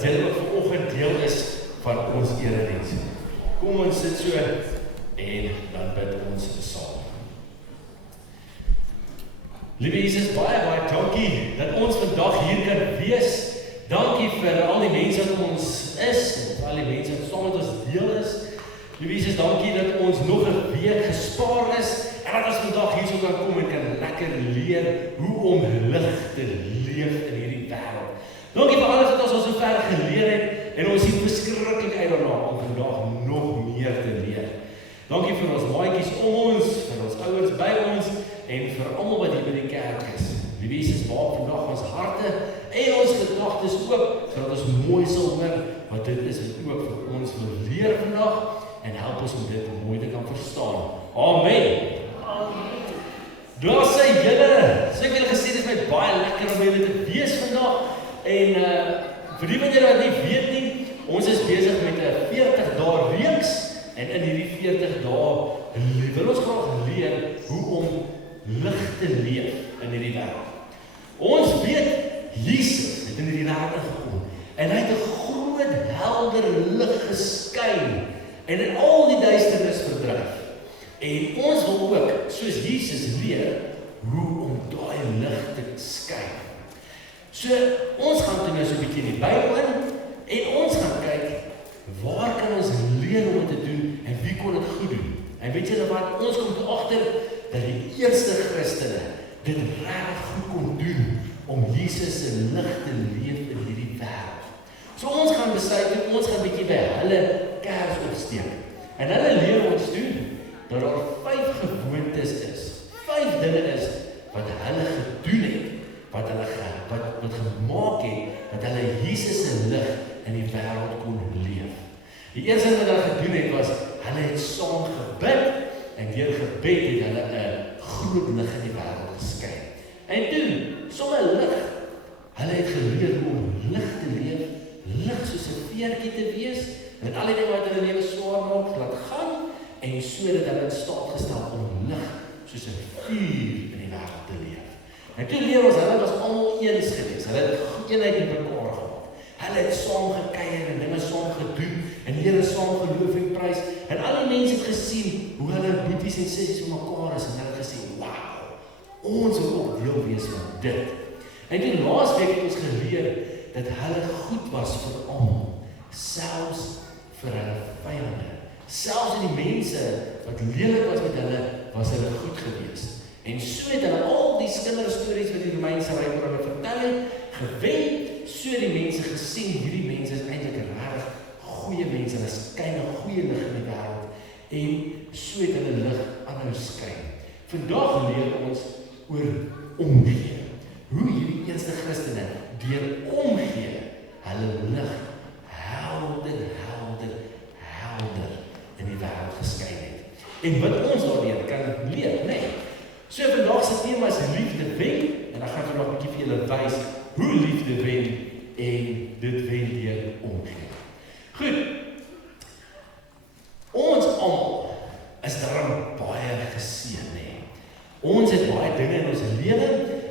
dat julle ook vanoggend deel is van ons erediens. Kom ons sit so en dan bid ons saam. Liewe Jesus, baie dankie dat ons vandag hier kan wees. Dankie vir al die mense wat ons is, en al die mense wat saam met ons deel is. Liewe Jesus, dankie dat ons nog 'n week gespaar is, en dat ons vandag hier so kan kom en kan lekker leer hoe om lig te leef in hierdie wêreld. Dankie vir alles wat ons al so ver geleer het, en ons sien verskriklik uit daarna om vandag nog meer te leer. Dankie vir ons maatjies om ons, vir ons ouers by ons, en vir almal wat hier by die kerk is. Liewe Jesus, maak vandag ons harte en ons gedagtes oop, sodat ons mooi sal hoor wat dit is wat ook vir ons wil leer vandag, en help ons om dit mooi te kan verstaan. Amen. Daar sê julle, so ek het julle gesê, dit is my baie lekker om julle te wees vandag, en vir die wat julle wat nie weet nie, ons is besig met 'n 40 dae reeks, en in hierdie 40 dae wil ons graag leer hoe om lig te leef in hierdie wêreld. Ons weet, Jesus het in hierdie wêreld ingekom, en hy het 'n groot, helder lig geskyn, en in al die duisternis verdryf. En ons wil ook, soos Jesus leer, hoe om daai lig te skyn. So, ons gaan toe nou so 'n bietjie in die Bybel in, en ons gaan kyk, waar kan ons leer om dit te doen, en wie kon dit goed doen? En weet julle wat, ons kom toe agter, dat die eerste Christene dit reg goed kon doen, om Jesus se lig te leef in hierdie wêreld. So ons gaan besluit, ons gaan bietjie by hulle kers opsteek. En hulle leer ons doen, dat daar 5 gewoontes is, 5 dinge is, wat hulle gedoen het, wat gemaak het, dat hulle Jesus se lig in die wêreld kon leef. Die eerste wat hulle gedoen het, was, hulle het saam gebid, en deur gebed het hulle 'n groot lig in die wêreld geskyn. En toe, sommer lig, hulle het geleer hoe om lig te leef, lig soos 'n veertjie te wees, met al die dinge wat hulle lewe swaar maak, laat gaan, en sodat hulle in staat gestel om lig soos 'n vuur in die wêreld te leef. En toe leer ons, hulle was almal eens gewees, hulle het eenheid in mekaar gehad. Hulle het saam gekuier en dinge saam gedoen, en die Here saam geloof en prys, en al die mense het gesien hoe hulle boeties en sissies vir mekaar is, en hulle het gesê, wauw, ons wil ook deel wees van dit. En die laasweek het ons geleer dat hulle goed was vir almal, selfs vir hulle vyande. Selfs die mense wat lelik was met hulle, was hulle goed gewees. En so het hulle al die kinderstories wat die Romeinse Ryk oor hulle vertel het, gewen, so die mense gesien, hierdie mense is eintlik regtig goeie mense, hulle skyn 'n goeie lig in die wêreld, en so het hulle lig aanhou skyn. Vandag leer ons oor omgee. Hoe hierdie eerste Christene deur omgee, hulle lig helder in die wêreld geskyn het. En wat ons daardeur kan leer, nee. So vandag se tema is liefde wen, en dan gaan ek nog 'n bietjie vir julle wys hoe liefde wen, en dit wen deur omgee. Goed, ons almal is daarom baie geseën, nee. Ons het baie dinge in ons lewe,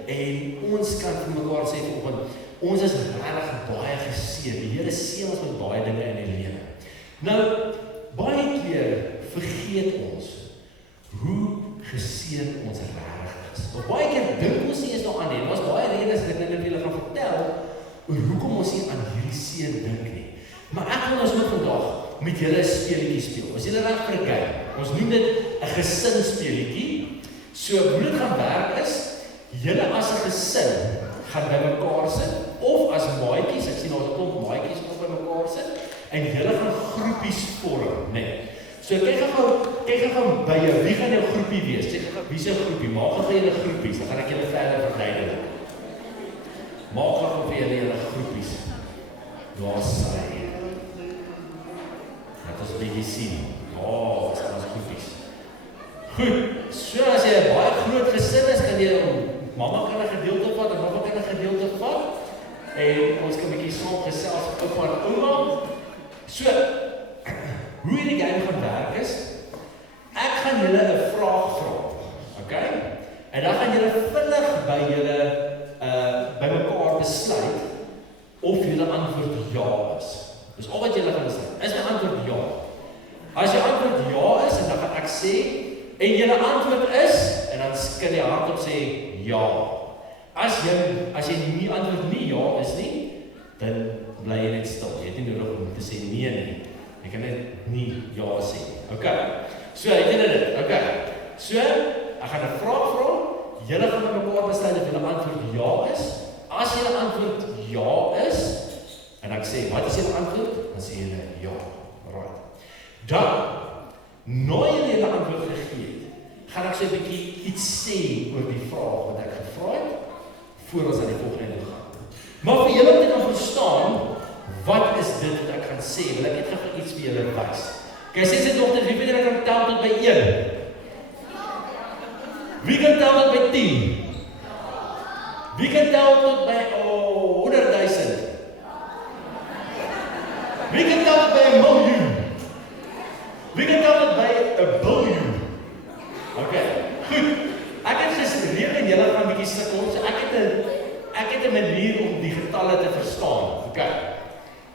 en ons kan vir mekaar sê vanoggend, ons is regtig baie geseën. Die Here seën ons met baie dinge in die lewe. Nou, baie keer vergeet ons hoe geseën ons regtig is. Of baie keer dink ons nie eens nog aan dit. Ons baie redes wat ek net vir julle gaan vertel oor hoekom ons nie aan hierdie seën dink nie. Maar ek wil ons ook vandag met julle 'n speletjie speel. As julle reg vir 'n game. Ons noem dit 'n gesinspeletjie. So hoe dit gaan werk is, julle as 'n gesin gaan by mekaar sit, of as maatjies, ek sien daar 'n klomp maatjies op by mekaar sit, en julle gaan groepies vorm, nee. So kyk gou by jou, wie gaan jou groepie wees? Sê gou, wie se groepie? Maak gou julle groepies, dan gaan ek julle verder verduidelik. Maak gou vir julle groepies. Waar sy? Laat ons 'n bietjie sien. Ons gaan ons groepies. Goed, so as jy 'n baie groot gesin is, kan jy mamma kan 'n gedeelte vat, en pappa kan 'n gedeelte vat, en ons kan 'n bietjie saam gesels op van ouma. So, hoe hierdie game gaan werk is, ek gaan julle 'n vraag vra, okay? En dan gaan julle vinnig by julle by mekaar besluit of julle antwoord ja is. Dis al wat julle gaan besluit. Is my antwoord ja? As jou antwoord ja is, en dan gaan ek sê, en julle antwoord is, en dan kan jy hardop sê ja. As jy nie antwoord nie ja is nie, dan bly jy net stil. Jy het nie nodig om te sê nee nie. Jy kan net nie ja sê. Okay. So, het julle dit? Okay. So, ek gaan 'n vraag vra. Julle gaan met mekaar besluit of julle antwoord ja is. As julle antwoord ja is, en ek sê, wat is julle antwoord? Dan sê julle ja. Right. Dan, na julle antwoord gegee het, gaan ek so 'n bietjie iets sê oor die vraag wat ek gevra het, voor ons aan die volgende gaan. Maar vir julle om te kan verstaan, wat is dit wat ek gaan sê, wil ek net gou iets vir julle wys. Kyk, sê sy dogter, wie weet ek kan tel tot by 1? Wie kan tel tot by 10? Wie kan tel tot by 100,000? Wie kan tel tot by 1 miljoen? Wie kan tel tot by 1 biljoen? Okay, goed. Ek het gesien en julle gaan 'n bietjie sukkel, so ek het 'n manier om die getalle te verstaan. Okay.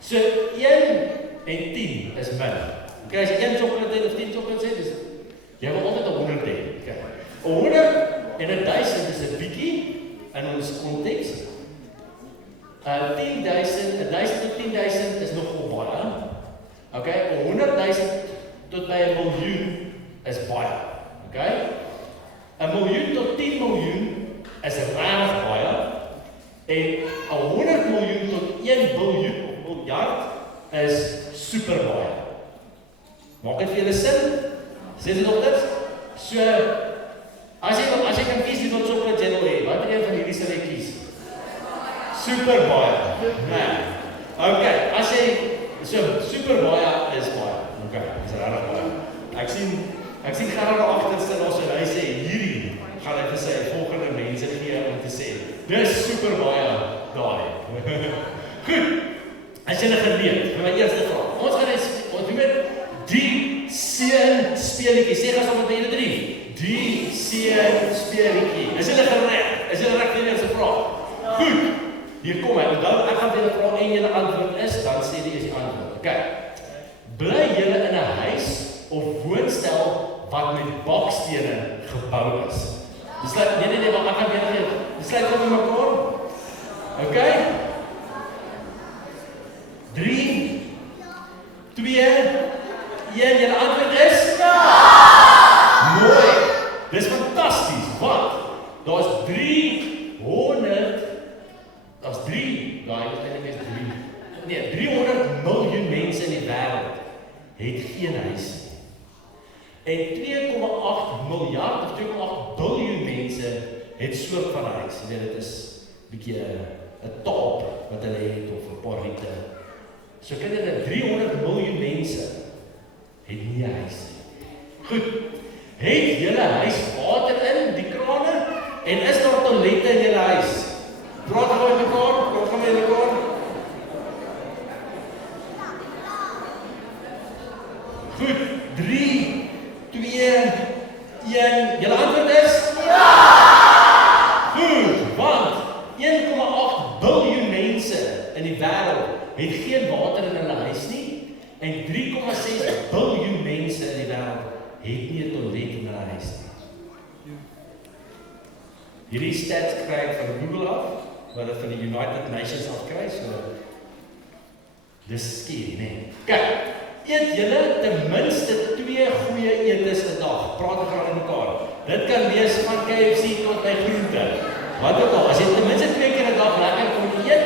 So 1 en 10 is min. Okay, as 1 sjokolade het of 10 sjokolade het, dis jy wil altyd 100 hê. Okay. 100 en 1000 is 'n bietjie in ons konteks. 10,000 tot 10,000 is nogal baie. Okay, 100,000 tot by 1 miljoen is baie. Okay? 1 miljoen tot 10 miljoen is regtig baie. En 100 miljoen tot 1 biljoen of miljard is super baie. Maak dit vir julle sin? Sê dit nog dit? So, as jy kan kies wat sjokolade jy wil hê, wat een van hierdie sal jy kies? Super baie. Nee. Okay, as jy super baie is baie. Okay, dis regtig baie. Ek sien Gerard daar agter sit daar so en hy sê hierdie gaan hy vir sy volgende mense gee om te sê. Dis super baie daai. Goed. As jy geleer, vir my eerste vraag. Ons doen met die seën speletjie. Sê gou sommer by julle 3. Die seën speletjie. Is julle reg? Is julle reg vir die eerste vraag? Goed. Hier kom hy. Dan ek gaan julle vra en julle antwoord is, dan sê die is die antwoord. Okay. Bly julle in 'n huis of woonstel wat met bakstene gebou is? Nee, maar ek gaan julle gee. Dis sluit op mekaar. Okay? 3, 2, 1, julle antwoord is? Ja! Mooi! Dis fantasties. Wat? Daar's 300 miljoen mense in die wêreld het geen huis nie. En 2,8 miljard of 2,8 biljoen mense het soort van huis. Dit is 'n bietjie 'n taap wat hulle het of 'n paar riete. So kyk net 300 miljoen mense het nie 'n huis nie. Goed. Het julle huis water in die krane en is daar toilette in julle huis? Praat gou met mekaar, praat gou met mekaar. Goed. 3, 2, 1. Julle antwoord is? Ja! Goed, want 1,8 biljoen mense in die wêreld het geen water in hulle huis nie en 3,6 biljoen mense in die wêreld het nie 'n toilet in hulle huis nie. Hierdie stats kry ek van Google af, wat dit van die United Nations afkry, so dis skie, nee. Kyk, eet julle ten minste 2 goeie etes 'n dag. Praat ek graag met mekaar. Dit kan wees van KFC tot by groente. Wat ook al, as jy ten minste 2 keer 'n dag lekker kom eet.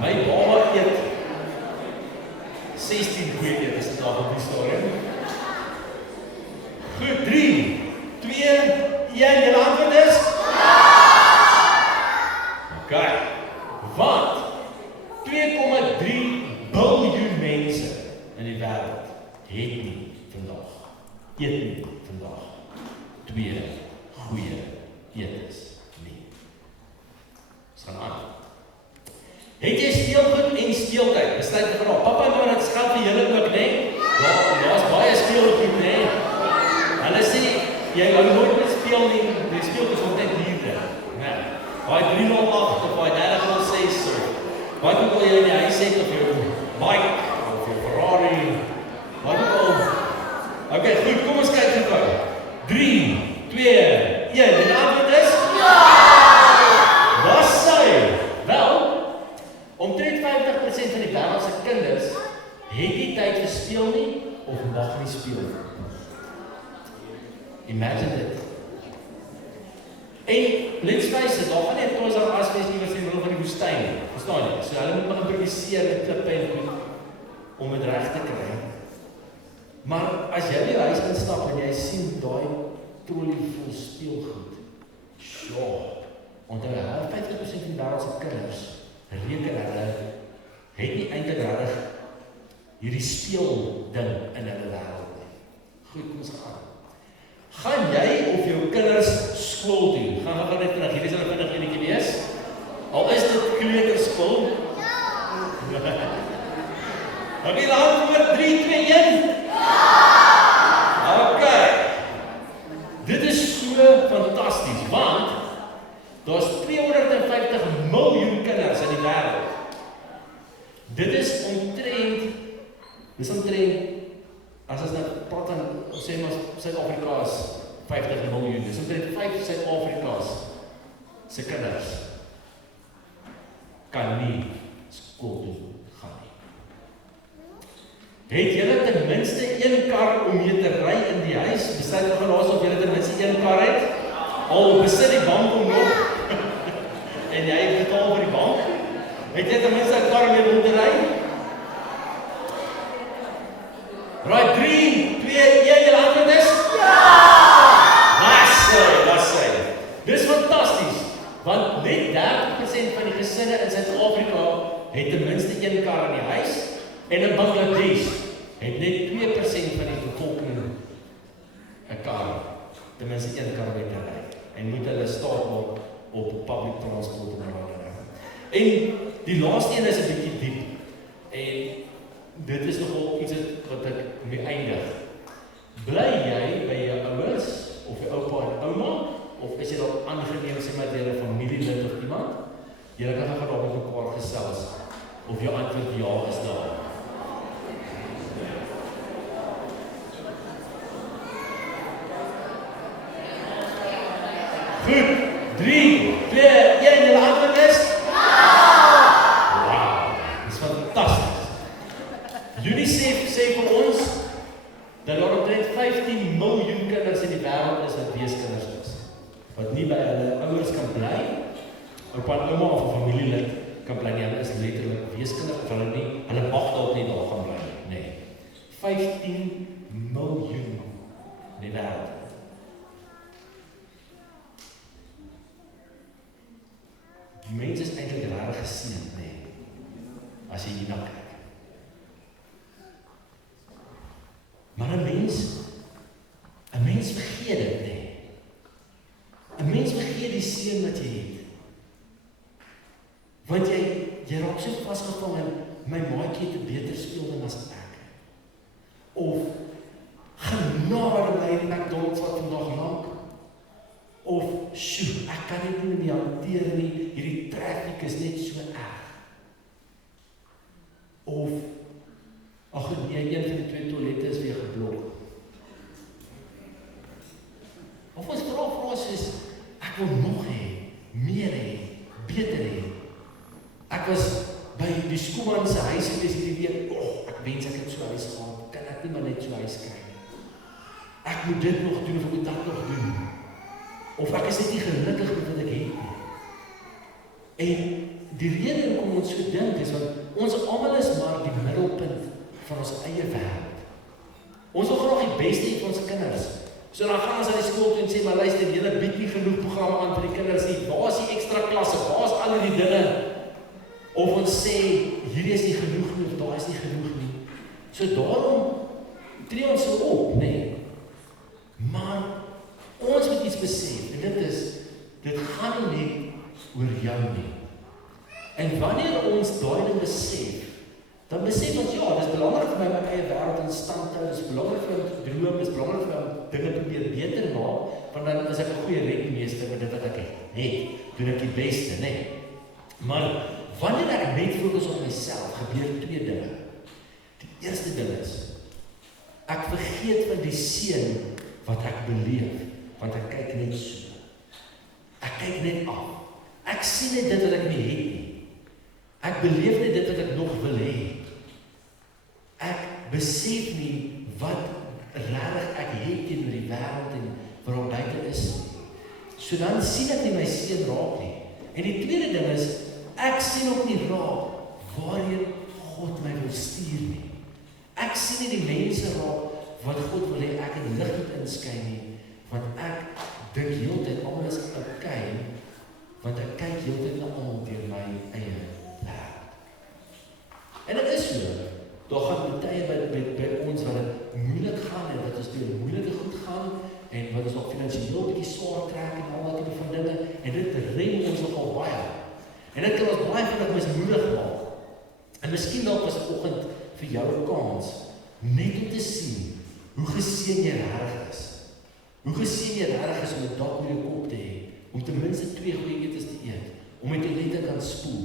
My baba eet 16 goeie etes 'n dag op die stadium. Goed, 3, 2, 1, julle antwoord is? Okay. Want 2,3 biljoen mense in die wêreld het nie vandag, eet nie vandag 2 goeie etes nie. Ons gaan aan. Het jy speelgoed en speeltyd? Besluit te vra. Pappa en mamma het geld vir julle ook, né? Daar's baie speelgoed, né? Hulle sê jy hou nooit met speel nie, die speelgoed is altyd duurder, né? Daai 308 of daai 3006 of wat ook al jy in die huis het of jou bike of jou Ferrari, wat ook al. Okay, goed, kom ons kyk gou. 3, 2, 1. En die antwoord is was sy. Wel, omtrent 50% van die wêreld se kinders het nie tyd vir speel nie of mag nie speel. Imagine dit. En let's face it, daar gaan nie 'n Toys R Us wees nie wat in die middel van die woestyn. Verstaan jy? So hulle moet begin improviseer met klippe en goed om dit reg te kry. Maar as jy by jou huis instap en jy sien daai trolley vol speelgoed. Sjoe. Onthou, 50% van die wêreld se kinders reken hulle het nie eintlik reg hierdie speel ding in hulle wêreld nie. Goed, kom ons gaan. Gaan jy of jou kinders skool toe? Gaan net terug. Hierdie is 'n vinnig enetjie wees. Al is dit kleuterskool. Okay, die antwoord 3, 2, 1. Okay. Dit is so fantasties, want daar's 250 miljoen kinders in die wêreld. Dit is omtrent, as ons nou praat aan, sê maar Suid-Afrika is 50 miljoen, dis omtrent 5 Suid-Afrika's se kinders kan nie skool toe gaan nie. Het julle ten minste een kar om mee te ry in die huis? Besluit nog gelaas of julle ten minste een kar het? Al besit die bank om nog en jy betaal vir die bank? Het jy ten minste 'n kar om mee te ry? Right, 3, 2, 1, julle antwoord is? Was sy. Dis fantasties, want net 30% van die gesinne in Suid-Afrika het ten minste een kar in die huis, en in Bangladesh het net 2% van die bevolking 'n kar, ten minste een kar met hulle ry, en moet hulle staat maak op public transport en allerlei. En die laaste een is 'n bietjie diep, en dit is nogal iets wat ek mee eindig. Bly jy by jou ouers, of jou oupa en ouma, of is jy dalk aangeneem sê maar deur 'n familielid of iemand? Julle kan gaan daar met mekaar gesels, of jou antwoord ja is daar. Goed, 3, 2, 1, julle antwoord is? Wow, dis fantasties. UNICEF sê vir ons dat daar omtrent 15 miljoen kinders in die wêreld is wat weeskinders is. Wat nie by hulle ouers kan bly, oupa en ouma of 'n familielid kan bly nie. Hulle is letterlik weeskinders of hulle mag dalk nie daar gaan bly nie. Nee. 15 miljoen in die wêreld. Die mense is eintlik reg geseënd, nee. As jy hierna kyk. Maar 'n mens vergeet dit, nee. 'n Mens vergeet die seën wat jy het. Want jy raak so vasgevang in my maatjie het 'n beter speelding as ek. Of genade my McDonald's wat vandag lank. Of sjoe, ek kan dit nie meer hanteer nie, hierdie traffic is net so erg. Of ag nee, een van die 2 toilette is weer geblok. Of ons vra soos, ek wil nog hê, meer hê, beter hê. Ek was by die skoolman se huis gewees hierdie week. Ek wens ek het so huis gehad. Kan ek nie maar net so huis kry nie. Ek moet dit nog doen of ek moet dat nog doen. Of ek is net nie gelukkig met wat ek het nie. En die rede hoekom ons so dink is want ons almal is maar die middelpunt van ons eie wêreld. Ons wil graag die beste hê vir ons kinders. So dan gaan ons aan die skool toe en sê, maar luister, julle bied nie genoeg programme aan vir die kinders nie. Waar is die ekstra klasse? Waar is al die dinge? Of ons sê, hierdie is nie genoeg nie, of daar is nie genoeg nie. So daarom tree ons so op, nee. Maar ons moet iets besef, en dit gaan nie net oor jou nie. En wanneer ons daai ding besef, dan besef ons, ja, dit is belangrik vir my eie wêreld in stand te hou, dit is belangrik vir my om te droom, dit is belangrik vir my om dinge probeer beter maak, want dan is ek 'n goeie redmeester met dit wat ek het, doen ek die beste, nee. Maar wanneer ek net fokus op myself, gebeur wat ek beleef, want ek kyk net so. Ek kyk net af. Ek sien net dit wat ek nie het nie. Ek beleef net dit wat ek nog wil hê. Ek besef nie wat regtig ek het teenoor die wêreld en wat daar buite is. So dan sien ek nie my seun raak nie. En die tweede ding is, ek sien ook nie raak waarheen God my wil stuur nie. Ek sien nie die mense raak wat God wil hê ek in lig moet inskyn nie, want ek dink heeltyd almal is okay, want ek kyk heeltyd na almal deur my eie wêreld. En dit is so. Daar gaan tye by ons wat dit moeilik gaan en wat ons deur moeilike goed gaan en wat ons ook finansiëel bietjie swaar trek en al daai tipe van dinge en dit rem ons nogal baie. En dit kan ons baie vinnig mismoedig maak. En miskien dalk was vanoggend vir jou 'n kans net om te sien hoe geseën jy regtig is. Hoe geseën jy regtig is om 'n dak oor jou kop te hê, om ten minste 2 goeie etes te eet, om met jou net te kan spoel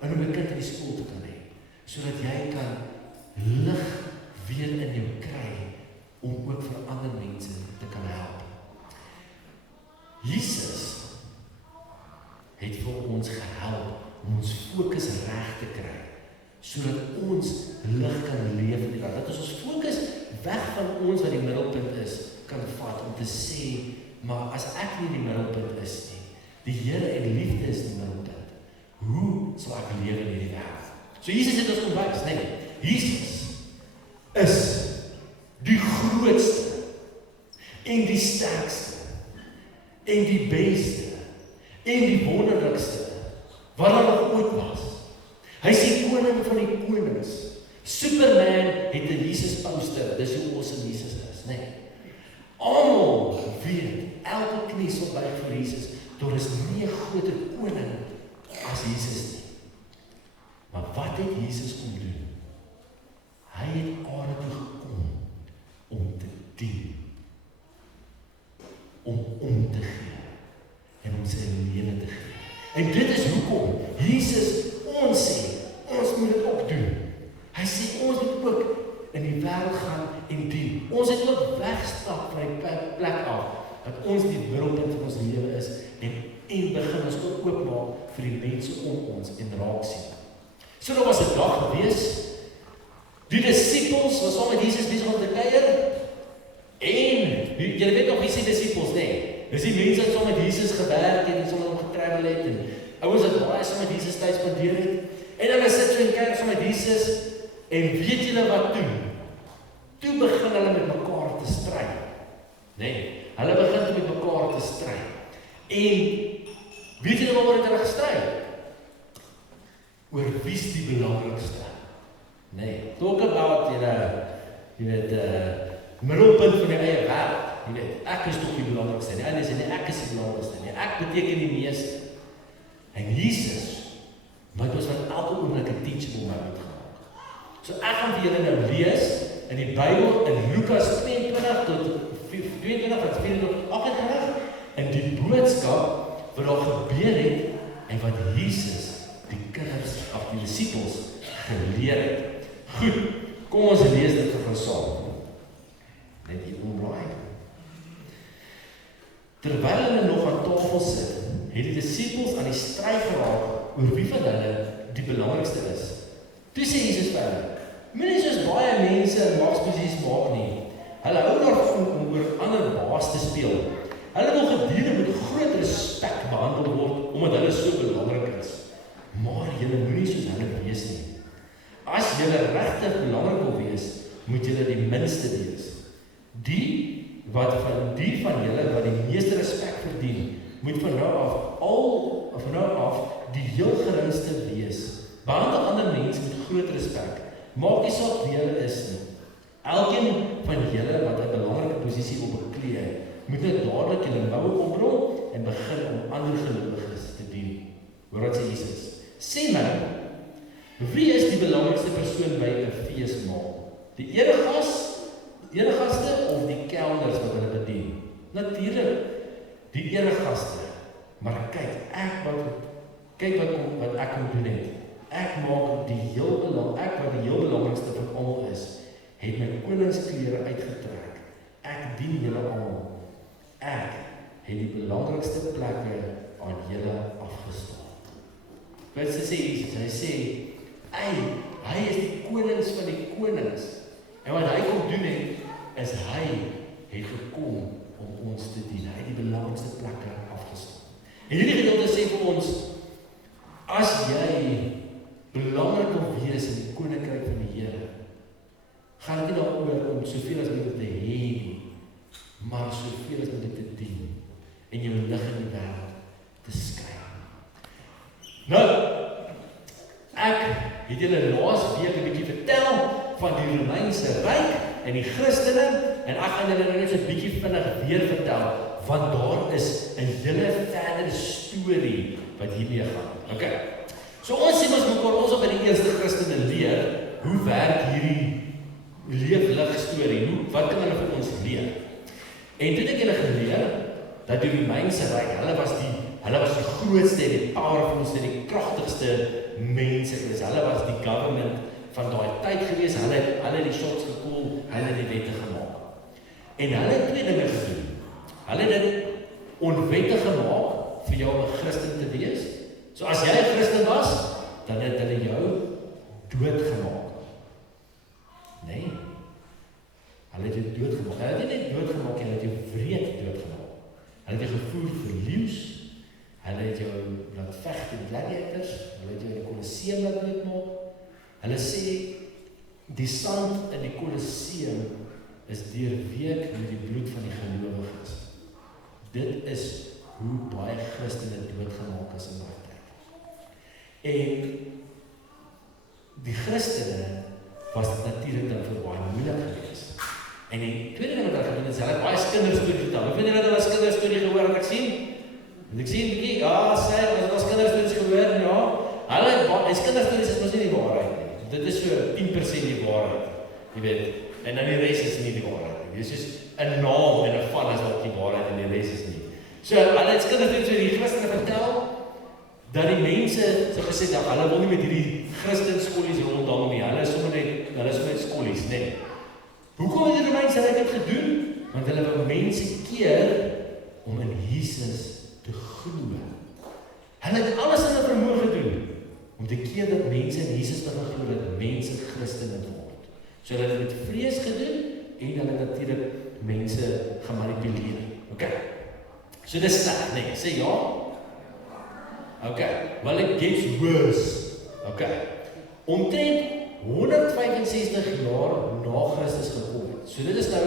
en om 'n kind in die skool te kan hê, sodat jy kan lig weer in jou kry om ook vir ander mense te kan help. Jesus het vir ons gehelp om ons fokus reg te kry, sodat ons lig kan leef in die wêreld. Dat ons fokus weg van ons wat die middelpunt is, kan vat om te sê, maar as ek nie die middelpunt is nie, die Here en liefde is die middelpunt, hoe sal ek leef in hierdie wêreld? So Jesus het ons kom wys, nee, Jesus is die grootste en die sterkste en die beste en die wonderlikste wat daar nog ooit was. Hy is die koning van die konings. Superman het 'n Jesus poster, dis hoe awesome Jesus is, nee. Almal weet, elke knie sal buig voor Jesus, daar is nie 'n groter koning as Jesus nie. Maar wat het Jesus kom doen? Hy het aarde toe gekom om te dien, om te gee en om sy lewe te gee. En dit is hoekom Jesus ons sê, ons moet dit ook doen. Hy sê ons moet ook in die wêreld gaan en dien. Ons het ook wegstap van die plek af, dat ons die middelpunt van ons lewe is en begin ons oopmaak vir die mense om ons en raak sien. So daar was 'n dag gewees, die disippels was saam met Jesus besig om te kuier, en julle weet nog wie se disippels, nee. Dis die mense wat saam met Jesus gewerk het en saam met hom getravel het en ouens wat baie saam met Jesus tyd spandeer het. En hulle sit so in kerk saam met Jesus en weet julle wat doen? Toe begin hulle met mekaar te stry. Nee, hulle begin met mekaar te stry. En weet julle waaroor het hulle gestry? Oor wie's die belangrikste? Nee, talk about jy weet, middelpunt van die eie wêreld. Jy weet, ek is toch die belangrikste nie. En ek is die belangrikste nie. Ek beteken die meeste. En Jesus, wat ons van elke oomblik 'n teachable moment gemaak. So ek gaan vir julle nou lees in die Bybel in Lukas 22 tot 22 tot 28 in die boodskap wat daar gebeur het en wat Jesus die kinders of die disippels geleer het. Goed, kom ons lees dit vir saam. Net hier omdraai. Terwyl hulle nog aan tafel sit, het die disippels aan die stryd geraak oor wie van hulle die belangrikste is. Toe sê Jesus vir hulle, moenie soos baie mense in magsposisies maak nie. Hulle hou daarvan om oor ander baas te speel. Hulle wil gedurende met groot respek behandel word, omdat hulle so belangrik is. Maar julle moenie soos hulle wees nie. As julle regtig belangrik wil wees, moet julle die minste wees. Die van julle wat die meeste respek verdien, moet van nou af die heel geringste wees. Behandel ander mense met groot respek. Maak nie saak wie julle is nie. Elkeen van julle wat 'n belangrike posisie wil beklee, moet nou dadelik julle moue omrol en begin om ander gelowiges te dien. Hoor wat sê Jesus? Sê my, wie is die belangrikste persoon by 'n feesmaal? Die eregaste of die kelners wat hulle bedien? Natuurlik, die eregaste. Maar kyk wat ek moet doen het. Ek wat die heel belangrikste van almal is, het my koningsklere uitgetrek. Ek dien julle almal. Ek het die belangrikste plekke aan julle afgestaan. Wat sê Jesus? Hy sê, hy is die konings van die konings. En wat hy kom doen het, is hy het gekom om ons te dien. Hy het die belangrikste plekke afgestaan. En hierdie gedeelte sê vir ons, as jy belangrik wil wees in die koninkryk van die Here, gaan dit nie daaroor om soveel as dit te hê, maar soveel as dit te dien en jou lig in die wêreld te skyn. Nou, ek het julle laas week 'n bietjie vertel van die Romeinse Ryk en die Christene, en ek gaan julle nou net so 'n bietjie vinnig weer vertel, want daar is 'n hele verdere storie wat hiermee gaan. Okay. So ons sien ons op by die eerste Christene leer, hoe werk hierdie leeflig storie, wat kan hulle vir ons leer? En toe het ek julle geleer, dat die Romeinse Ryk, hulle was die grootste, die powerfulste, die kragtigste mense gewees. Hulle was die government van daai tyd gewees. Hulle het die shots gekoel, hulle het die wette gemaak. En hulle het twee dinge gedoen. Hulle het dit onwettig gemaak vir jou om 'n Christen te wees. So as jy 'n Christen was, dan het hulle jou doodgemaak. Nee. Hulle het jou doodgemaak. Hulle het nie net doodgemaak, hulle het jou wreed doodgemaak. Hulle het jou gevoer vir leeu's. Hulle het jou laat veg teen gladiators. Hulle het jou in die Kolosseum laat doodmaak. Hulle sê die sand in die Kolosseum is deurweek met die bloed van die gelowiges. Dit is hoe baie Christene doodgemaak is in daai tyd. En die Christene was natuurlik dan vir baie moeilik geweest. En die tweede ding wat hulle gedoen is, hulle het baie kinderstories vertel. Hoe vind julle dat hulle kinderstorie gehoor wat ek sien? En ek sien 'n bietjie, sê, ons kinderstories gehoor, en ja. Hulle kinderstories is mos nie die waarheid nie. Dit is so 10% die waarheid, jy weet. En dan die res is nie die waarheid nie. Dit is soos 'n naam en 'n van is wat die waarheid en die res is nie. So, hulle het kinderstories vir die Christene vertel, dat die mense, so gesê, dat hulle wil nie met hierdie Christenskolies rondom nie. Hulle is sommer net skolies, nee. Hoekom het die Romeinse Ryk dit gedoen? Want hulle wou mense keer om in Jesus te glo. Hulle het alles in hulle vermoë gedoen om te keer dat mense in Jesus te glo, dat mense Christene word. So hulle het met vrees gedoen en hulle natuurlik mense gemanipuleer. Okay. So dis sleg, nee, sê ja. Okay. Well, it gets worse. Okay. Omtrent 165 jaar na Christus gekom het. So dit is nou,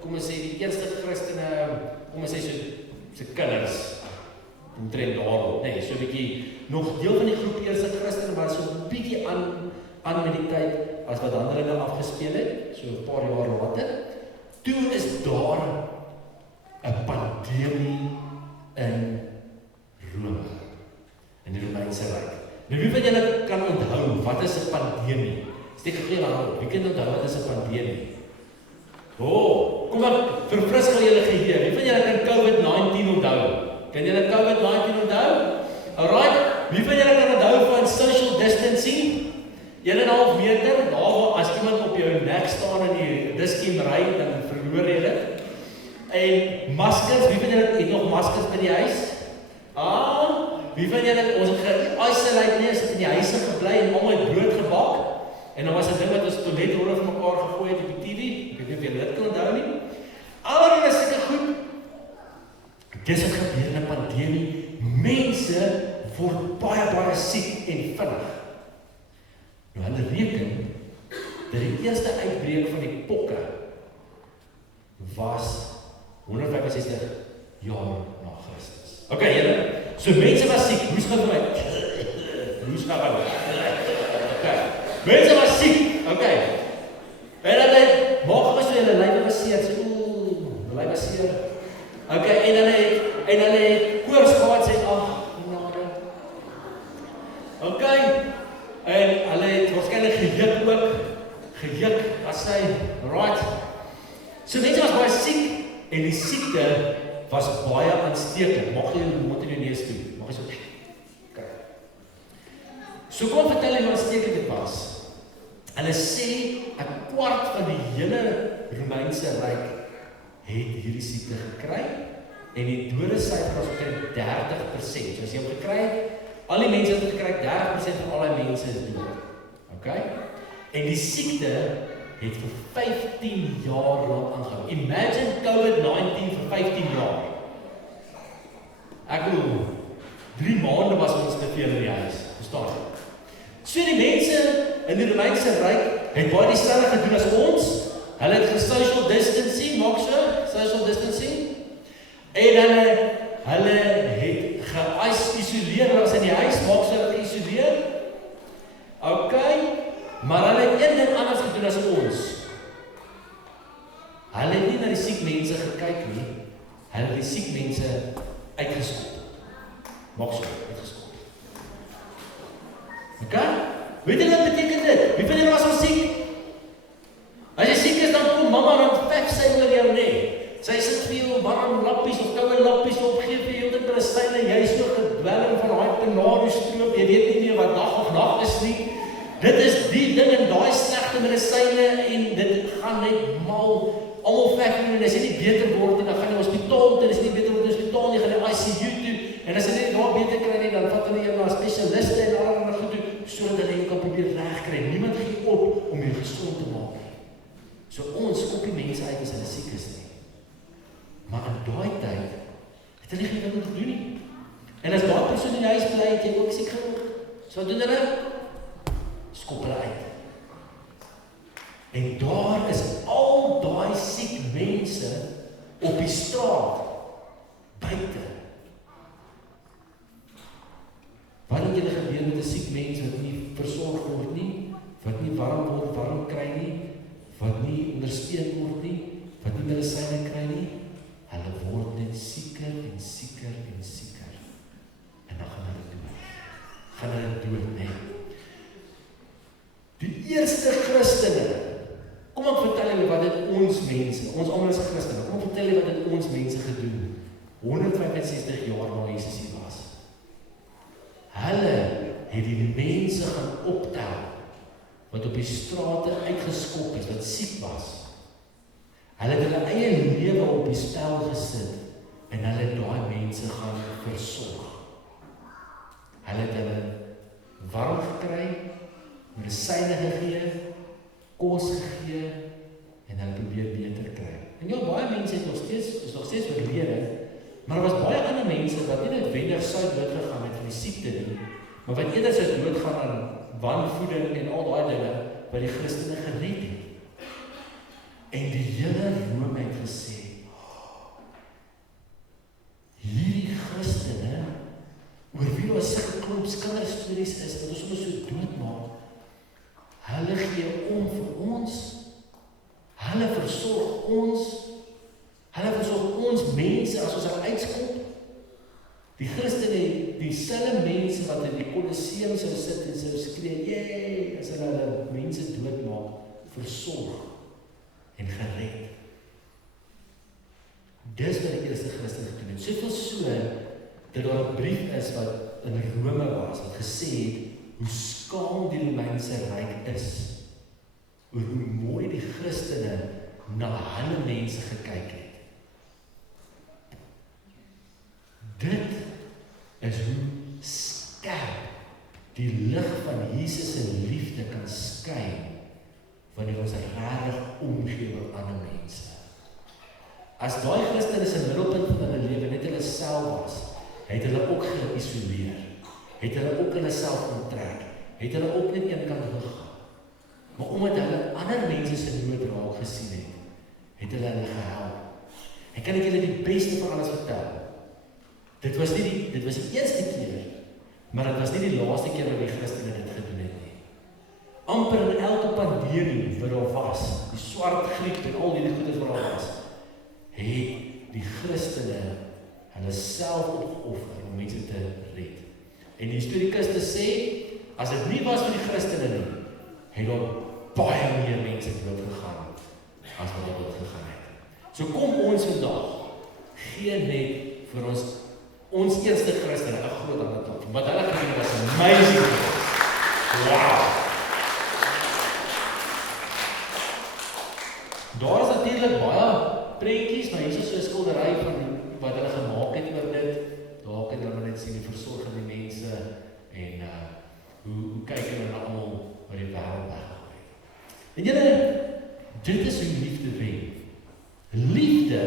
kom ons sê, die eerste Christene, kom ons sê so kinders, omtrent daarop, nee, so 'n bietjie, nog deel van die groep eerste Christene, maar so 'n bietjie aan met die tyd, as wat Handelinge afgespeel het, so 'n paar jaar later, toe is daar 'n pandemie in Rome, in die Romeinse Ryk. Nou wie van julle kan onthou, wat is 'n pandemie? Steek geen hand, wie kan onthou wat is 'n pandemie? Kom ek verfris gou julle geheue. Wie van julle kan COVID-19 onthou? Kan julle COVID-19 onthou? Alright, wie van julle kan onthou van social distancing? 1,5 meter, daar as iemand op jou nek staan in die diskiem ry, dan verloor jy dit. En maskers, wie van julle het nog maskers by die huis? Wie van julle, ons het ge-isolate nie, ons het in die huise gebly en almal het brood gebak. En dan was 'n ding wat ons toiletrolle vir mekaar gegooi het op die TV. Ek weet nie of julle dit kan onthou nie. Almal is seker goed. Dis wat gebeur in 'n pandemie. Mense word baie siek en vinnig. Nou hulle reken dat die eerste uitbreek van die pokke was 165 jaar na Christus. Okay, julle. So mense was siek. Hoes gaan vir my? Hoes gaan vir my? Okay. Mense was siek. Okay. En hulle maak gesê hulle lywe was seer. Hulle lywe was seer. Okay, en hulle het koors gehad sê, genade. Okay. En hulle het waarskynlik gejuk ook. Gejuk as sy right. So mense was baie siek en die siekte was baie aansteeklik. Mag jy jou mond in jou neus toe. Mag jy so. Okay. So kom vertel jy hoe aansteeklik dit was. Hulle sê 1/4 van die hele Romeinse Ryk het hierdie siekte gekry en die dodesyfer was omtrent 30%. So as jy hom gekry het, al die mense het gekry, 30% van al die mense is dood. Okay? En die siekte het vir 15 jaar lank aangehou. Imagine COVID-19 vir 15 jaar. Ek bedoel, 3 maande was ons te veel in die huis. Verstaan jy? So die mense in die Romeinse Ryk het baie dieselfde gedoen as ons. Hulle het social distancing, maak so, social distancing. En hulle het geïsoleer, was in die huis, maak so hulle geïsoleer. Okay, maar hulle het een ding anders gedoen as ons. Hulle het nie na die siek mense gekyk nie, hulle het die siek mense uitgeskop. Maak so, uitgeskop. Okay? Weet jy wat beteken dit? Wie van julle was al siek? As jy siek is, dan kom mamma dan pep sy oor jou nie. Sy sit veel warm lappies of koue lappies op, gee vir jou dit medisyne, jy is so gedwelling van daai penariestroop, jy weet nie meer wat dag of nag is nie. Dit is die ding en daai slegte medisyne en dit gaan net mal, almal pep en as jy nie beter word nie, dan gaan jy hospitaal toe, as jy nie beter word in die hospitaal nie, gaan jy ICU toe, en as jy nie daar beter kry nie, dan vat hulle jou na spesialiste en allerlei goed toe, sodat hulle jou kan probeer regkry. Niemand gee op om jou gesond te maak. So ons skop die mense uit as hulle siek is nie. Maar in daai tyd het hulle nie wat om te doen nie. En as daai persoon in die huis bly, het jy ook siek geword. So doen hulle, skop hulle uit. En daar is al daai siek mense op die straat, buite. Wat het julle gebeur met 'n siek mens wat nie versorg word nie, wat nie warm kry nie, wat nie ondersteun word nie, wat nie medisyne kry nie? Hulle word net sieker en sieker en sieker. En dan gaan hulle dood. Gaan hulle dood, nee. Die eerste Christene, kom ek vertel julle wat dit ons mense, ons almal is Christene, kom ek vertel julle wat dit ons mense gedoen, 165 jaar na Jesus hier was. Hulle het die mense gaan optel, wat op die strate uitgeskop is, wat siek was. Hulle het hulle eie lewe op die spel gesit, en hulle het daai mense gaan versorg. Hulle het hulle warm gekry, medisyne gegee, kos gegee, en hulle probeer beter kry. En ja, baie mense het is nog steeds oorlede, maar daar was baie ander mense wat nie noodwendig sou doodgegaan het van die siekte nie, maar wat eerder sou doodgaan aan wanvoeding en al daai dinge wat die Christene gered het. En die hele Rome het gesê, hierdie Christene, oor wie daar sulke klomp kinderstories is, wat ons sommer so doodmaak, hulle gee om vir ons, hulle versorg ons mense as ons hulle uitskop. Die Christene, die selfe mense wat in die Kolosseum sou sit en sou skree, jee, as hulle mense doodmaak, versorg en gered. Dis wat die eerste Christen gedoen het. Soveel so, dat daar 'n brief is wat in Rome was, wat gesê het, hoe skaam die Romeinse Ryk is, oor hoe mooi die Christene na hulle mense gekyk het. Dit is hoe skerp die lig van Jesus se liefde kan skyn, wanneer ons regtig omgee oor ander mense. As daai Christene se middelpunt van hulle lewe net hulle self was, het hulle ook geïsoleer, het hulle ook hulle self onttrek, het hulle ook net een kant gegaan. Maar omdat hulle ander mense se nood raak gesien het, het hulle gehelp. En kan ek julle die beste van alles vertel? Dit was die eerste keer, maar dit was nie die laaste keer wat die Christene dit gedoen het nie. Amper in elke pandemie wat daar was, die swart griep en al die goedes wat daar was, het die Christene hulle self opgeoffer om mense te red. En die historikuste sê, as dit nie was vir die Christene nie, het daar baie meer mense doodgegaan as wat daar doodgegaan het. So kom ons vandag, gee net vir ons eerste Christene 'n groot hande klap. Wat hulle gedoen was amazing. Wow. Daar is natuurlik baie prentjies, maar hier is so 'n skildery van wat hulle gemaak het oor dit. Daar kan hulle net sien die versorgende mense en hoe kyk hulle na almal wat die wêreld weggooi. En julle, dit is hoe liefde wen. Liefde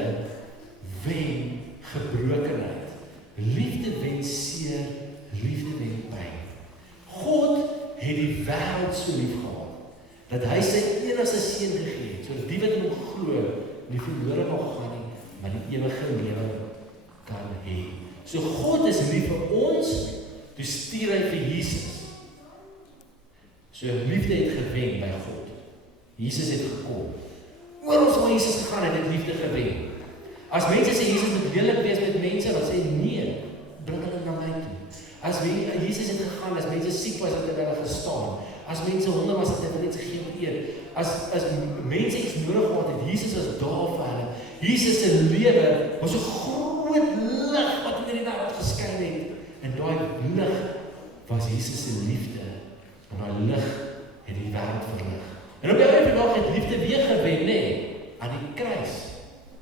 wen gebrokenheid. Liefde wen seer, liefde wen pyn. God het die wêreld so lief gehad, dat hy sy enigste seun gegee het, sodat die wat in hom glo, nie verlore mag gaan nie, maar die ewige lewe kan hê. So God is lief vir ons, toe stuur hy vir Jesus. So liefde het gewen by God. Jesus het gekom. Oor waar Jesus gegaan het, het liefde gewen. As mense sê Jesus moet lelik wees met mense, dan sê nee, bring hulle na my toe. As Jesus het gegaan, as mense siek was, het hulle gestaan. As mense honger was, het hulle net gegee om te eet. As mense iets nodig gehad het, Jesus was daar vir hulle. Jesus se lewe was 'n groot lig wat in die wêreld geskyn het. En daai lig was Jesus se liefde. En daai lig het die wêreld verlig. En op daardie dag het liefde weer gewen, nê, aan die kruis.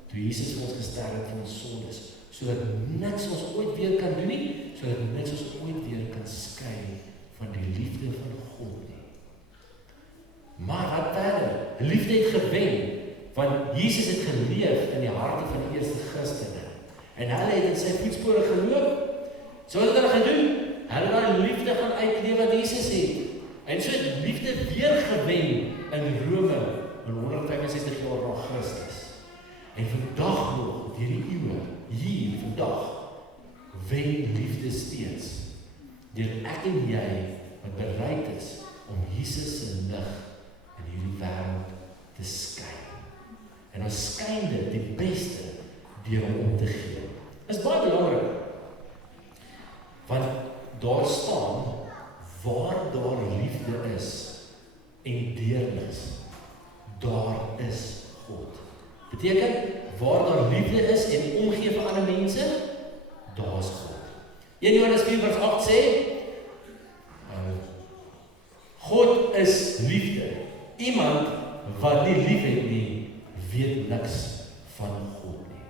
Toe Jesus vir ons gesterf het vir ons sondes, sodat niks ons ooit weer kan doen nie, sodat niks ons ooit weer kan skei van die liefde van God nie. Maar wat verder? Liefde het gewen, want Jesus het geleef in die harte van die eerste Christene. En hulle het in sy voetspore geloop. So wat het hulle gedoen? Hulle het daai liefde gaan uitleef wat Jesus het. En so het liefde weer gewen in Rome in 165 jaar na Christus. En vandag nog, deur die eeue, hier vandag, wen liefde steeds. Deur ek en jy wat bereid is om Jesus se lig in hierdie wêreld te skyn. En ons skyn dit die beste deur hom om te gee. Is baie belangrik. Want daar staan, waar daar liefde is en deernis, daar is God. Beteken, waar daar liefde is en omgee vir ander mense, daar is God. 1 Johannes 4 vers 8 sê, God is liefde. Iemand wat nie lief het nie, weet niks van God nie.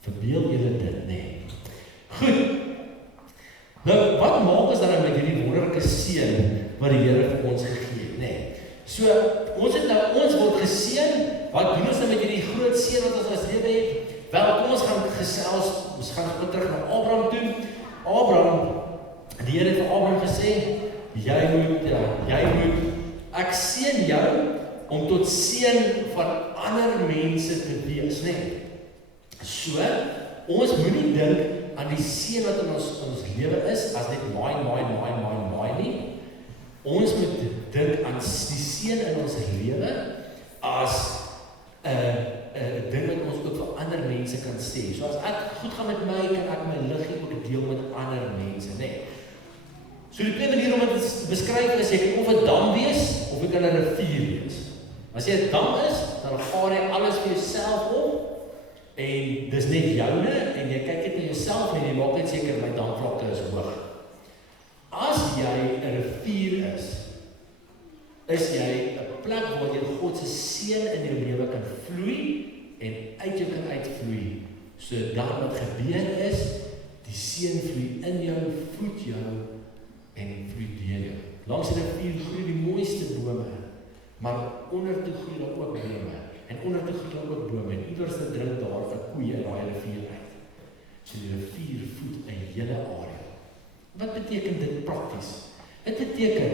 Verbeel julle dit, nee. Goed. Nou, wat maak ons dan met hierdie wonderlike seën wat die Here vir ons gegee het, nee? So, ons word geseën. Wat doen ons nou met hierdie groot seën wat ons as lewe het? Wel, kom ons gaan gesels, ons gaan terug na Abraham toe. Die Here het vir Abraham gesê, ek seën jou om tot seën van ander mense te wees, nee. So, ons moenie dink aan die seën wat in ons lewe is, as net maai nie. Ons moet dink aan die seën in ons lewe as 'n ding wat ons ook vir ander mense kan sê. So as ek goed gaan met my, kan ek my liggie ook deel met ander mense, nee. So die twee maniere om dit te beskryf is, jy kan of 'n dam wees, of jy kan 'n rivier wees. As jy 'n dam is, dan vaar jy alles vir jouself op, en dis net joune, en jy kyk net na jouself, en jy maak net seker my damvlakte is hoog. As jy 'n rivier is jy 'n plek waar jy God se seën in jou lewe kan vloei, en uit jou kan uitvloei, so dat wat gebeur is, die seën vloei in jou, voed jou, en vloei deur jou. Langs die rivier groei die mooiste bome, maar onder toe groei daar ook bome, en onder toe groei daar ook bome, en iewers te drink daar 'n koeie in daai rivier uit. So die rivier voed 'n hele area. Wat beteken dit prakties? Dit beteken,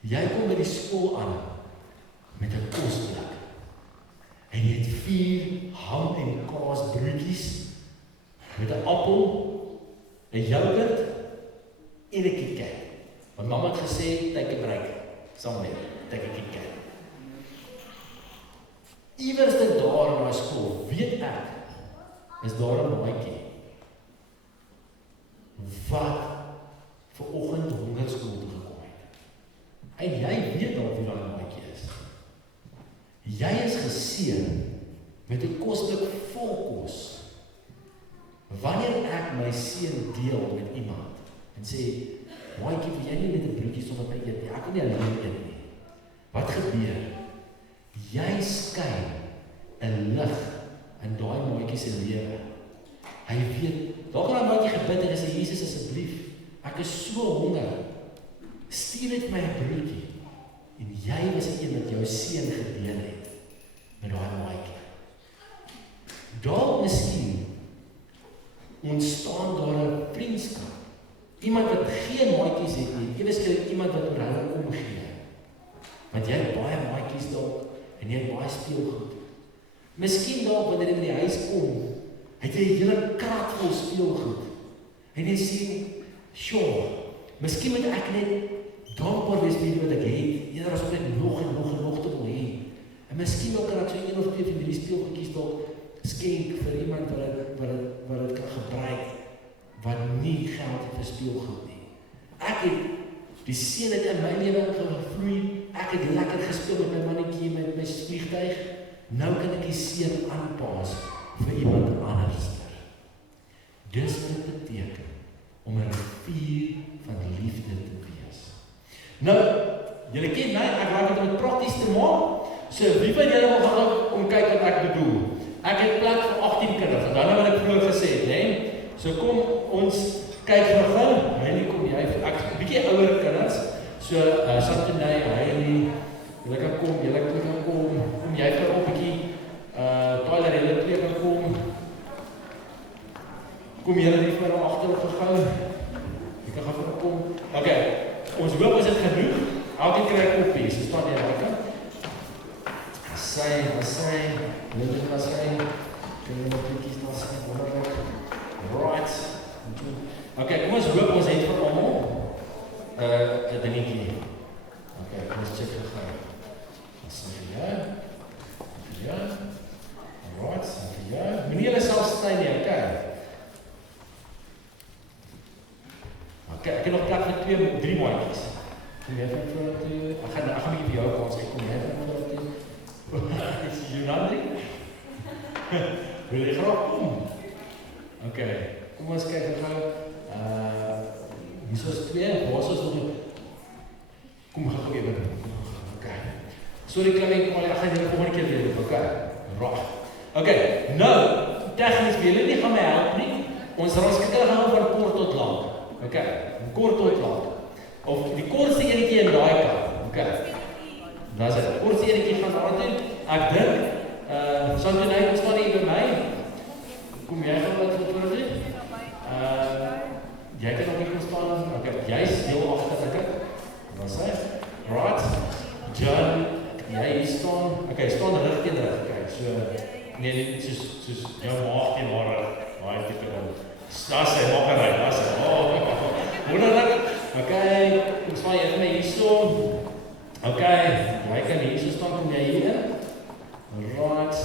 jy kom by die skool aan, met 'n kosblik, en jy het 4 ham en kaas broodjies, met 'n appel, 'n yoghurt, en 'n KitKat. Want mamma het gesê, take a break, saam met, take a KitKat. Iewers dit daar in my skool, weet ek, is daar 'n maatjie, wat vanoggend hongerskool toe gekom het. En jy weet al wie daai maatjie is. Jy is geseën met 'n kosblik vol kos. Wanneer ek my seën deel met iemand, en sê, maatjie, wil jy nie met 'n broodjie sommer by eet nie? Ek kan nie alleen eet nie. Wat gebeur? Jy skyn 'n lig in daai maatjie se lewe. Hy weet, daar kan hy maatjie gebid en sê, Jesus asseblief, ek is so honger. Stuur net my 'n broodjie. En jy was die een wat jou seun gedeel het met daai maatjie. Dalk miskien ontstaan daar 'n vriendskap. Iemand wat geen maatjies het nie, ewesklik iemand wat oor hulle omgee. Want jy het baie maatjies dalk en jy het baie speelgoed. Miskien dalk wanneer jy in die huis kom, het jy 'n hele krat vol speelgoed. En jy sê, "Sjoe, miskien moet ek net dankbaar wees vir wat ek het, eerder as om net nog en nog te wil hê. En miskien ook kan ek so 1 of 2 van hierdie speelgoedjies dalk skenk vir iemand wat dit kan gebruik, wat nie geld het vir speelgoed nie. Ek het, die seën het in my lewe gevloei, ek het lekker gespeel met my mannetjie, met my vliegtuig, nou kan ek die seën aanpas vir iemand anders. Dis wat dit beteken om 'n rivier van liefde te wees. Nou, julle ken my, ek raak dit om dit prakties te maak. So, wie van julle wil gaan om kyk wat ek bedoel? Ek het plek vir 18 kinders, en dan wat ek vroeër gesê het, né? So kom ons kyk gou. Heilie, kom jy, ek 'n bietjie ouer kinders. So, Santenay, Heilie, julle kan kom jy vir 'n bietjie, Tyler, julle 2 kan kom. Kom julle net maar agterop gegaan. Ek kan gaan kom. Okay, ons hoop is dit genoeg. Elkeen kry 'n koppie, so staan jy daar. Asai, net asai. Kan jy nog bietjie asai wonderlik. Right. Okay, kom ons hoop ons het vir almal 'n dingetjie. Okay, kom ons check gou. Asai ja. Right, ja. Moenie hulle self sny nie, okay. Okay, ek het nog plek vir 3 maatjies. Kom jy van voor toe? Ek gaan bietjie vir jou kans hê. Kom jy van voor toe? Is jy Nandri? Wil jy graag kom? Okay, kom ons kyk gou. Hier is 2, waar is ons nog? Kom gou even. Okay. Sorry klein, maar ek gaan julle volgende keer weer doen, okay? Reg. Okay, nou, tegnies wil julle nie gaan my help nie. Ons raskikkel gaan van kort tot lank. Okay, van kort tot lank. Of die kortste enetjie in daai kant. Okay. Daar's 'n kortste enetjie van daar toe. Ek dink, Santenay, staan hier by my. Kom jy gaan wat voor doen? Jy kan ook nie staan. Okay, jy's heel agter ek. Wat sê? Right. John, jy hier staan. Okay, staan reg teen reg. Okay, so nee, soos jou maag teen haar reg. Daai tipe ding. Daar sê maak reg, daar sê. Wonderlik. Okay, kom staan jy vir my hier so. Okay, jy kan hier so staan, kom jy hier. Right.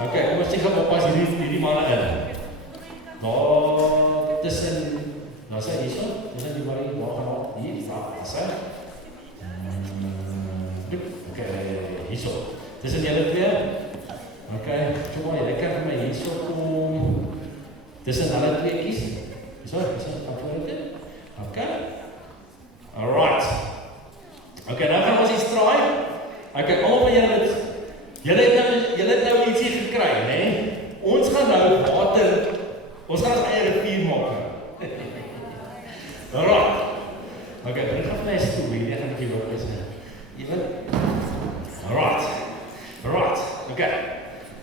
Okay, kom ons sê gou oppas hierdie manne in. Daar tussen, nou sê hier so, tussen die manne waar hier sê. Okay, hier so. Tussen julle 2. Okay, kom maar, jy kan vir my hier so kom. Tussen hulle 2 kies. So, afvoer dit. Okay. Alright. Okay, nou gaan ons iets draai. Okay, almal van julle het nou ietsie gekry, né? Ons gaan nou water, ons gaan ons eie rivier maak. Alright. Okay, bring gou my stoel hier, ek gaan 'n bietjie loop is. Alright. Okay.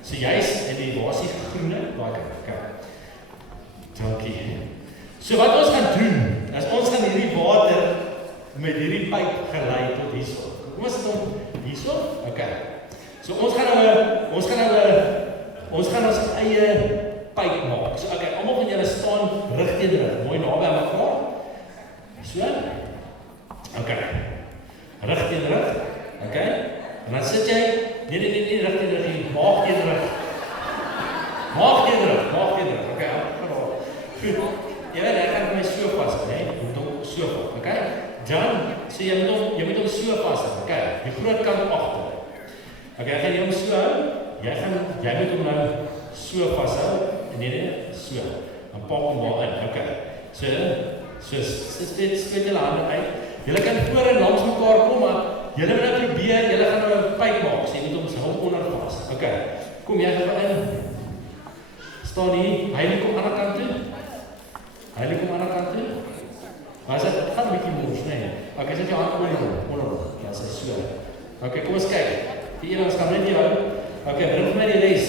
So jy's in die basie groene bakker. Okay. Dankie. So wat ons gaan doen, is ons gaan hierdie water met hierdie pyp gelei tot hierso. Kom ons sit hom hierso. Okay. So ons gaan ons eie pyp maak. So okay, almal van julle staan reg teen reg, mooi naby aan mekaar. So. Okay. Reg teen reg. Okay. En dan sit jy nee reg teen reg, maak teen reg. Okay. Goed. Jy weet ek kan my so vas, né? Moet hom so vas. Okay. Dan sê jy moet hom so vas. Okay. Die groot kant agter. Okay, ek gaan jou so hou. Jy moet hom nou so vashou. Nee, so. Dan pak hom maar in. Okay. So sit julle hande uit. Julle kan voor en langs mekaar kom, maar julle moet nou probeer, julle gaan nou 'n pyp maak. So Okay, kom jy gou in. Staan hier, Heilie kom aan die kant toe. Heilie kom aan die kant toe. Maar as dit gaan 'n bietjie mors, nee. Okay, sit jou hand onder. Ja, sy so. Okay, kom ons kyk. Die ene ons gaan net jou. Okay, bring vir my die res.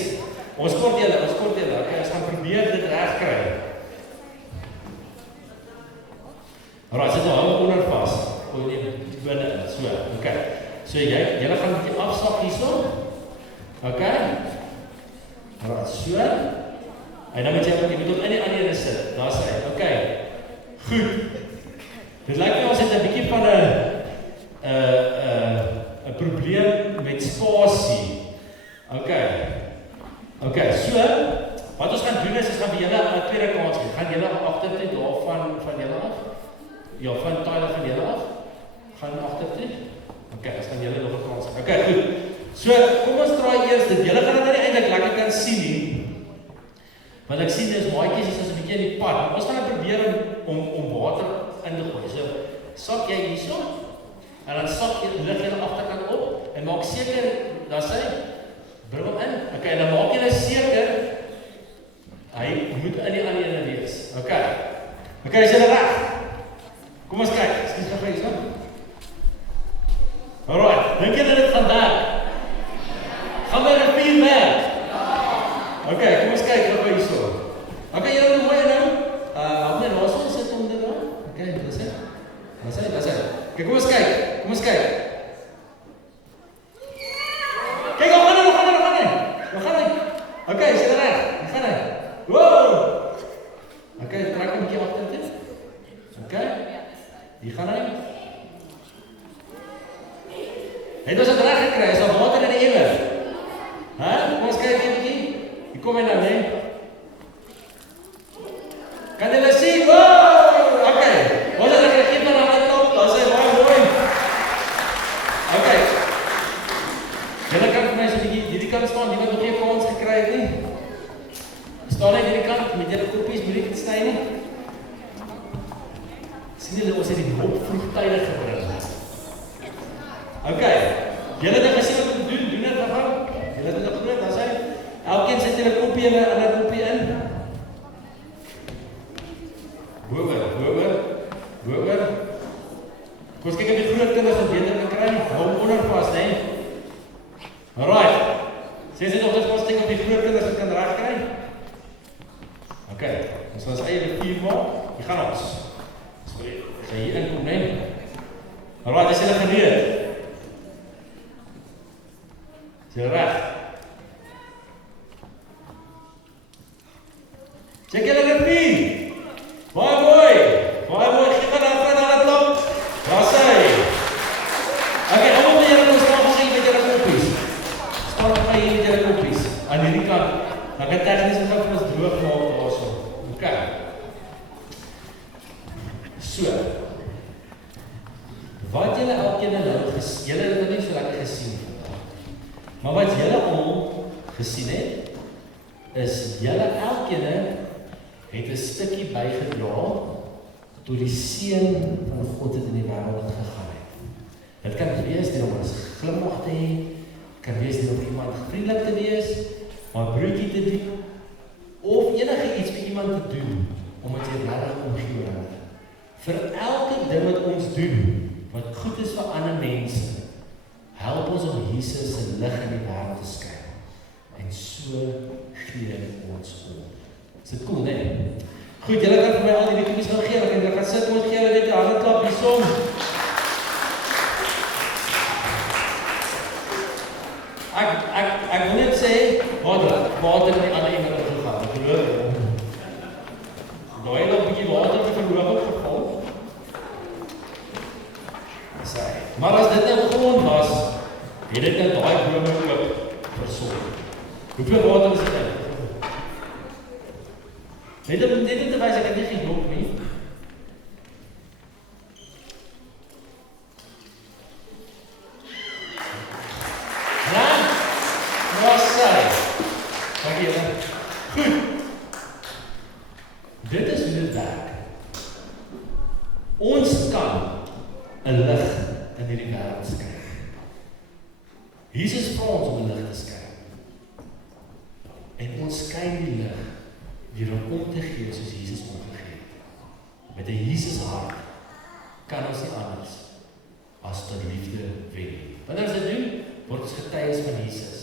Ons kort julle. Okay, ons gaan probeer dit reg kry. Alright, sit nou hou onder vas. O nee, binne, so. Okay. So julle gaan 'n bietjie afsak hierso. Okay. Alright, so. En dan moet jy tot in die ander ene sit. Daar's hy. Okay. Goed. Dit lyk my ons het 'n bietjie van 'n probleem met spasie. Okay, so wat ons gaan doen is ons gaan vir julle 'n tweede kans gee. Gaan julle agtertoe daarvan van julle af? Ja, van Tyler van julle af. Gaan agtertoe. Okay, ons gaan julle nog 'n kans gee. Okay, goed. So, kom ons draai eers dit. Julle gaan dit nou nie eintlik lekker kan sien nie. Want ek sien dis maatjies is 'n bietjie in die pad. Maar ons gaan probeer om water in te gooi. So, sak jy hierso en dan sak jy lig jy aan die agterkant op en maak seker dat hy bring hom in. Okay, en dan maak jy seker hy moet in die ander ene wees. Okay, is jy reg? Kom ons kyk. Skiet gou hierso. Alright, dink jy dit gaan werk? Gaan maar 'n bier werk. Okay, kom ons kyk gou hierso. Okay, julle moet mooi nou. Hou net los ons sit onder daar. Okay, dis dit. Dis hy. Okay, kom ons kyk. Kyk, gaan hy. Okay, is jy reg? Gaan hy. Wow! Okay, trek hom 'n bietjie agtertoe. Okay. Hier gaan hy. Het ons dit reg gekry? Is daar water in die emmer? Kom ons kyk net 'n bietjie. Hier kom hy nou, né? Kan jy sien? Wow! Okay. Ons het gekry dan aan die top. Daar's hy baie mooi. Okay. Julle kan vir my so 'n bietjie hierdie kant staan, die wat nog nie 'n kans gekry het nie. Staan net hierdie kant met julle koppies, moenie dit sny nie. Sien julle ons het die hop vroegtydig gebring. Okay. Julle het gesien wat om doen dit gou. Julle het dit groot, dan sê elkeen sit julle koppie in 'n ander koppie in. Boer. Kom kyk of die groot kinders dit beter kan kry. Hou hom onder vas, né? Alright. Sê dit nog eens kyk of die groot kinders dit kan reg kry. Okay. Ons gaan ons eie rivier maak. Hier gaan ons. As hy hier inkom, né? Alright, dis julle gereed. Is jy reg? Check julle rivier. Baie mooi, gee maar daar aan die top. Daar sê hy. Okay, almal moet julle staan met julle koppies. Staan by hier met julle koppies. Aan hierdie kant. Dan kan tegnies net vir ons droog maak daarso. Okay. So. Wat julle elkeen nou julle het nie so lekker gesien vandag. Maar wat julle almal gesien het, is julle elkeen het 'n stukkie bygedra tot die seën van God het in die wêreld gegaan het. Dit kan wees deur om 'n glimlag te hê, kan wees deur om iemand vriendelik te wees, maar broodjie te doen, of enige iets vir iemand te doen, omdat jy regtig omgee oor hulle. Vir elke ding wat ons doen, wat goed is vir ander mense, help ons om Jesus se lig in die wêreld te skyn. En so gee ons om. Is dit cool, né? Goed, julle kan vir my al die koppies gaan gee, en julle gaan sit, ons gee julle net 'n handeklap hierson. Ek wil net sê, water in die ander ene gegaan. Ek glo. Daai nog 'n bietjie water te verloop geval. Sê, maar as dit nou grond was, het dit net daai bome ook versorg. Hoeveel water is dit? Net om te wys ek het nie geloop nie. Goed. Dit is hoe dit werk. Ons kan 'n lig in hierdie wêreld skyn. Jesus vra ons om 'n lig te skyn. ons skyn die lig deur hom om te gee soos Jesus omgegee het. Met 'n Jesus hart kan ons nie anders as tot liefde wen. Wanneer ons dit doen, word ons getuies van Jesus.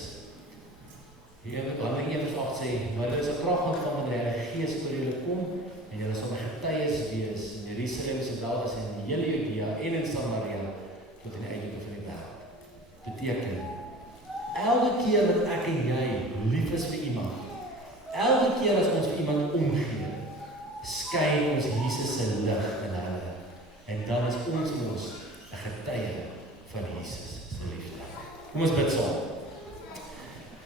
Hier in Handelinge 1:8 sê, maar daar is 'n krag ontvang wanneer die Heilige Gees oor julle kom en julle sal my getuies wees in Jerusalem, Juda en in hele Judea en in Samaria tot aan die einde van die wêreld. Beteken, elke keer wat ek en jy lief is vir iemand, elke keer as ons vir iemand omgee, skyn ons Jesus se lig in hulle. En dan is ons mos 'n getuie van Jesus se liefde. Kom ons bid saam.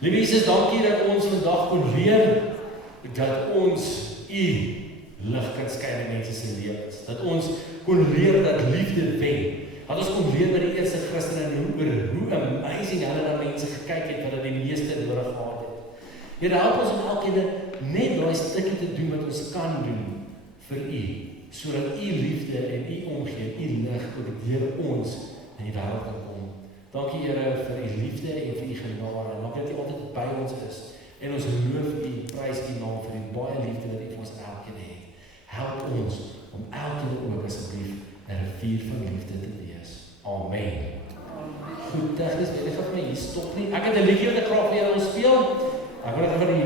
Liewe Jesus, dankie dat ons vandag kon leer dat ons U lig kan skyn in mense se lewens. Dat ons kon leer dat liefde wen. Dat ons kon leer by die eerste Christene oor hoe amazing hulle na mense gekyk het wat hulle die meeste nodig gehad het. Here, help ons om elkeen net daai stukkie te doen wat ons kan doen vir U, sodat U liefde en U omgee, U lig deur ons in die wêreld kan kom. Dankie Here vir U liefde en vir U genade. Dankie dat U altyd by ons is. En ons loof U, prys U naam vir die baie liefde wat U vir ons elkeen het. Help ons om elkeen ook asseblief 'n rivier van liefde te wees. Amen. Goed, tegnies weet ek of my hier stop nie. Ek het 'n liedjie wat ek graag vir julle wil speel. Ek wil dit vir die